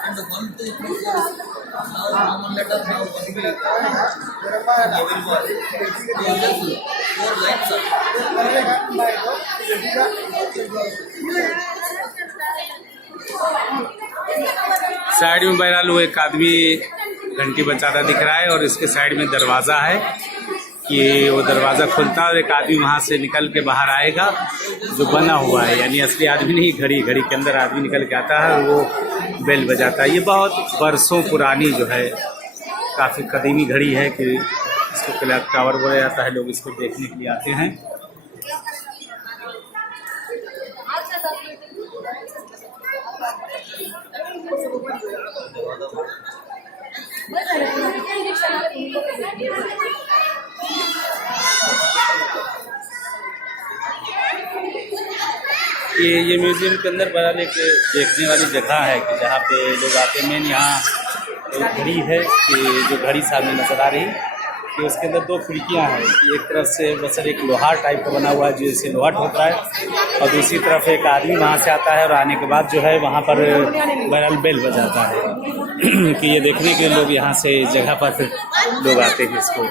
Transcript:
And the 1, 2, 3, 4 now Roman letter now 1 will available. 4 lines side में बहरहाल वो एक आदमी घंटी बजाता दिख रहा है और इसके साइड में दरवाज़ा है कि वो दरवाज़ा खुलता है और एक आदमी वहाँ से निकल के बाहर आएगा जो बना हुआ है, यानी असली आदमी नहीं, घड़ी के अंदर आदमी निकल के आता है और वो बेल बजाता है। ये बहुत बरसों पुरानी जो है काफ़ी कदीमी घड़ी है कि इसको क्लॉक टावर बोला जाता है, लोग इसको देखने के लिए आते हैं। ये म्यूजियम के अंदर बड़ा एक देखने वाली जगह है कि जहाँ पे लोग आते हैं। मेन यहाँ एक घड़ी है कि जो घड़ी सामने नजर आ रही कि उसके अंदर 2 खिड़कियाँ हैं। एक तरफ से बस एक लोहा टाइप का बना हुआ है जिससे लोहा ठोक रहा है और दूसरी तरफ एक आदमी वहाँ से आता है और आने के बाद जो है वहाँ पर बहरहाल बेल बजाता है कि ये देखने के लोग यहाँ से जगह पर लोग आते हैं इसको।